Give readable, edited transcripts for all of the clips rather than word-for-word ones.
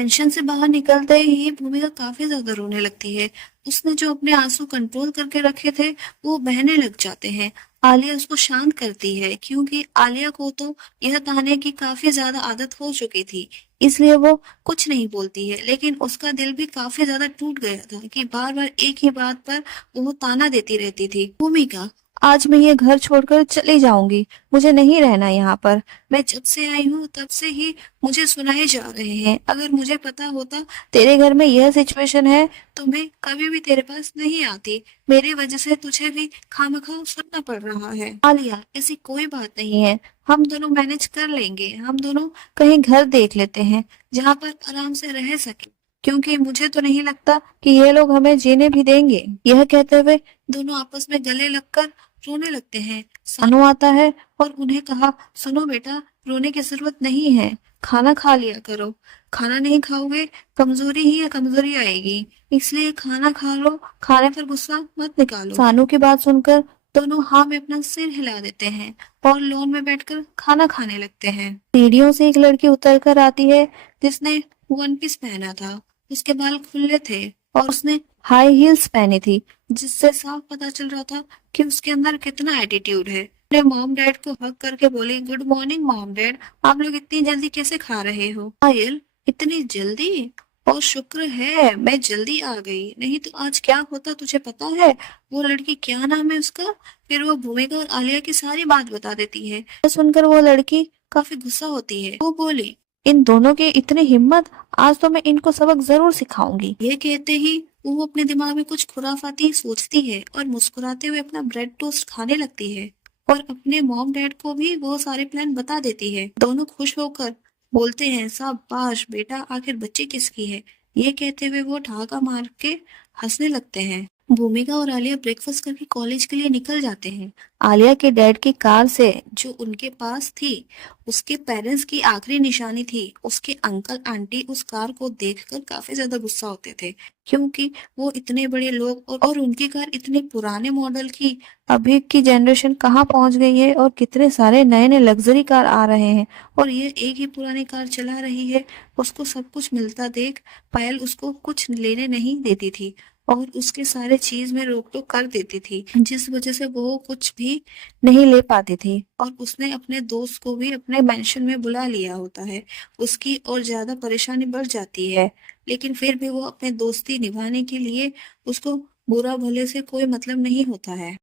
Mention से बाहर निकलते ही भूमिका काफी ज्यादा रोने लगती है। उसने जो अपने आंसू कंट्रोल करके रखे थे वो बहने लग जाते हैं। आलिया उसको शांत करती है क्योंकि आलिया को तो यह ताने की काफी ज्यादा आदत हो चुकी थी, इसलिए वो कुछ नहीं बोलती है। लेकिन उसका दिल भी काफी ज्यादा टूट गया था कि बार बार एक ही बात पर वो ताना देती रहती थी। भूमिका, आज मैं ये घर छोड़कर चली जाऊंगी, मुझे नहीं रहना यहाँ पर। मैं जब से आई हूँ तब से ही मुझे सुनाए जा रहे हैं। अगर मुझे पता होता तेरे घर में यह सिचुएशन है तो मैं कभी भी तेरे पास नहीं आती। मेरी वजह से तुझे भी खामखा सुनना पड़ रहा है। आलिया, ऐसी कोई बात नहीं है, हम दोनों मैनेज कर लेंगे। हम दोनों कहीं घर देख लेते हैं जहाँ पर आराम से रह सके, क्योंकि मुझे तो नहीं लगता कि ये लोग हमें जीने भी देंगे। यह कहते हुए दोनों आपस में गले लगकर रोने लगते हैं। सानू आता है और उन्हें कहा, सुनो बेटा, रोने की जरूरत नहीं है, खाना खा लिया करो। खाना नहीं खाओगे कमजोरी ही है, कमजोरी आएगी, इसलिए खाना खा लो, खाने पर गुस्सा मत निकालो। सानू की बात सुनकर दोनों हाँ में अपना सिर हिला देते हैं और लॉन में बैठकर खाना खाने लगते हैं। सीढ़ियों से एक लड़की उतर कर आती है जिसने वन पीस पहना था। उसके बाल खुले थे और उसने हाई हील्स पहनी थी, जिससे साफ पता चल रहा था कि उसके अंदर कितना एटीट्यूड है। अपने मॉम डैड को हक करके बोली, गुड मॉर्निंग मॉम डैड, आप लोग इतनी जल्दी कैसे खा रहे हो? पायल, इतनी जल्दी? और शुक्र है मैं जल्दी आ गई, नहीं तो आज क्या होता तुझे पता है? वो लड़की, क्या नाम है उसका? फिर वो भूमिका और आलिया की सारी बात बता देती है। सुनकर वो लड़की काफी गुस्सा होती है। वो बोली, इन दोनों की इतनी हिम्मत, आज तो मैं इनको सबक जरूर सिखाऊंगी। ये कहते ही वो अपने दिमाग में कुछ खुराफाती सोचती है और मुस्कुराते हुए अपना ब्रेड टोस्ट खाने लगती है और अपने मॉम डैड को भी वो सारे प्लान बता देती है। दोनों खुश होकर बोलते हैं, शाबाश बेटा, आखिर बच्ची किसकी है? ये कहते हुए वो ठहाका मार के हंसने लगते हैं। भूमिका और आलिया ब्रेकफास्ट करके कॉलेज के लिए निकल जाते हैं। आलिया के डैड की कार से, जो उनके पास थी, उसके पेरेंट्स की आखिरी निशानी थी। उसके अंकल आंटी उस कार को देखकर काफी ज्यादा गुस्सा होते थे, क्योंकि वो इतने बड़े लोग और उनकी कार इतने पुराने मॉडल की। अभी की जनरेशन कहाँ पहुंच गई है और कितने सारे नए नए लग्जरी कार आ रहे हैं और ये एक ही पुरानी कार चला रही है। उसको सब कुछ मिलता देख पायल उसको कुछ लेने नहीं देती थी और उसके सारे चीज में रोक टोक कर देती थी, जिस वजह से वो कुछ भी नहीं ले पाती थी। और उसने अपने दोस्त को भी अपने मेंशन में बुला लिया होता है। उसकी और ज्यादा परेशानी बढ़ जाती है, लेकिन फिर भी वो अपने दोस्ती निभाने के लिए, उसको बुरा भले से कोई मतलब नहीं होता है।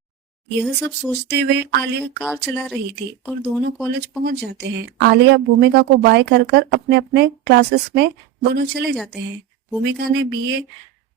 यह सब सोचते हुए आलिया कार चला रही थी और दोनों कॉलेज पहुंच जाते हैं। आलिया भूमिका को बाय कर कर अपने अपने क्लासेस में दोनों चले जाते हैं। भूमिका ने बीए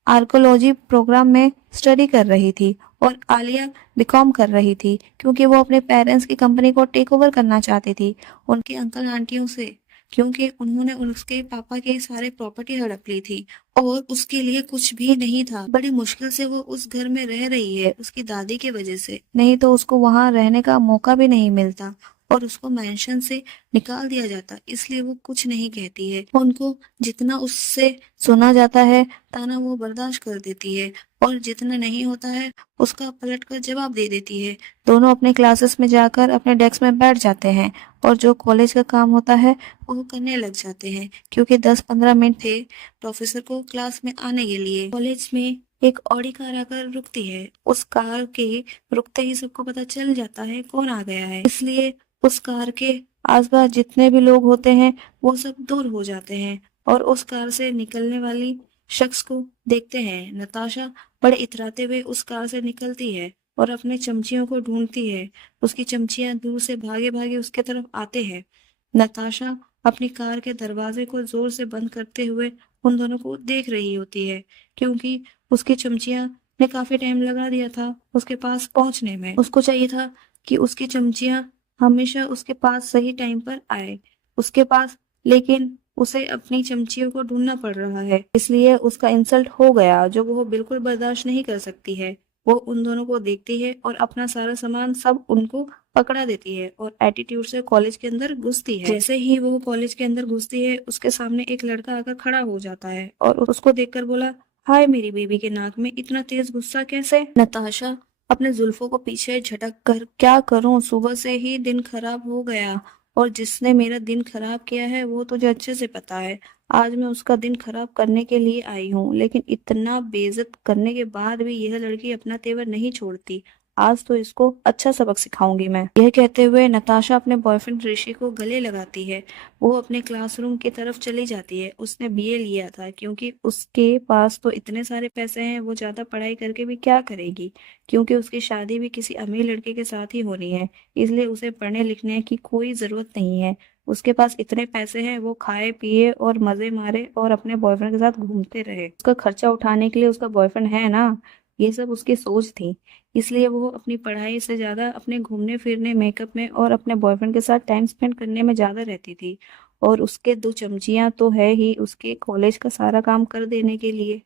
आर्कोलॉजी प्रोग्राम में स्टडी कर रही थी और आलिया बीकॉम कर रही थी, क्योंकि वो अपने पेरेंट्स की कंपनी को टेक ओवर करना चाहती थी उनके अंकल आंटियों से, क्योंकि उन्होंने उसके पापा के सारे प्रॉपर्टी हड़प ली थी और उसके लिए कुछ भी नहीं था। बड़ी मुश्किल से वो उस घर में रह रही है उसकी दादी की वजह से, नहीं तो उसको वहां रहने का मौका भी नहीं मिलता और उसको मेंशन से निकाल दिया जाता। इसलिए वो कुछ नहीं कहती है। उनको जितना उससे सुना जाता है ताना वो बर्दाश्त कर देती है और जितना नहीं होता है उसका पलट कर जवाब दे देती है। दोनों अपने क्लासेस में जाकर अपने डेस्क में बैठ जाते हैं और जो कॉलेज का काम होता है वो करने लग जाते हैं, क्योंकि 10-15 मिनट थे प्रोफेसर को क्लास में आने के लिए। कॉलेज में एक ऑडी कार आकर रुकती है। उस कार के रुकते ही सबको पता चल जाता है कौन आ गया है, इसलिए उस कार के आसपास जितने भी लोग होते हैं वो सब दूर हो जाते हैं और उस कार से निकलने वाली शख्स को देखते हैं। नताशा बड़े इतराते हुए उस कार से निकलती है और अपने चमचियों को ढूंढती है। उसकी चमचियां दूर से भागे भागे उसके तरफ आते हैं। नताशा अपनी कार के दरवाजे को जोर से बंद करते हुए उन दोनों को देख रही होती है, क्योंकि उसकी चमचियां ने काफी टाइम लगा दिया था उसके पास पहुंचने में। उसको चाहिए था कि उसकी चमचियां हमेशा उसके पास सही टाइम पर आए उसके पास, लेकिन उसे अपनी चमचियों को ढूंढना पड़ रहा है, इसलिए उसका इंसल्ट हो गया जो वो बिल्कुल बर्दाश्त नहीं कर सकती है। वो उन दोनों को देखती है और अपना सारा सामान सब उनको पकड़ा देती है और एटीट्यूड से कॉलेज के अंदर घुसती है। जैसे ही वो कॉलेज के अंदर घुसती है उसके सामने एक लड़का आकर खड़ा हो जाता है और उसको देखकर बोला, हाय मेरी बेबी के नाक में इतना तेज गुस्सा कैसे? नताशा अपने जुल्फों को पीछे झटक कर, क्या करूं, सुबह से ही दिन खराब हो गया और जिसने मेरा दिन खराब किया है वो तुझे अच्छे से पता है। आज मैं उसका दिन खराब करने के लिए आई हूँ, लेकिन इतना बेइज्जत करने के बाद भी यह लड़की अपना तेवर नहीं छोड़ती। आज तो इसको अच्छा सबक सिखाऊंगी मैं। यह कहते हुए नताशा अपने बॉयफ्रेंड ऋषि को गले लगाती है। वो अपने क्लासरूम की तरफ चली जाती है। उसने बीए लिया था क्योंकि उसके पास तो इतने सारे पैसे हैं, वो ज्यादा पढ़ाई करके भी क्या करेगी, क्योंकि उसकी शादी भी किसी अमीर लड़के के साथ ही होनी है। इसलिए उसे पढ़ने लिखने की कोई जरूरत नहीं है। उसके पास इतने पैसे हैं, वो खाए पिए और मजे मारे और अपने बॉयफ्रेंड के साथ घूमते रहे। उसका खर्चा उठाने के लिए उसका बॉयफ्रेंड है ना। ये सब उसकी सोच थी। इसलिए वो अपनी पढ़ाई से ज्यादा अपने घूमने फिरने, मेकअप में और अपने बॉयफ्रेंड के साथ टाइम स्पेंड करने में ज्यादा रहती थी। और उसके दो चमचियां तो है ही उसके कॉलेज का सारा काम कर देने के लिए।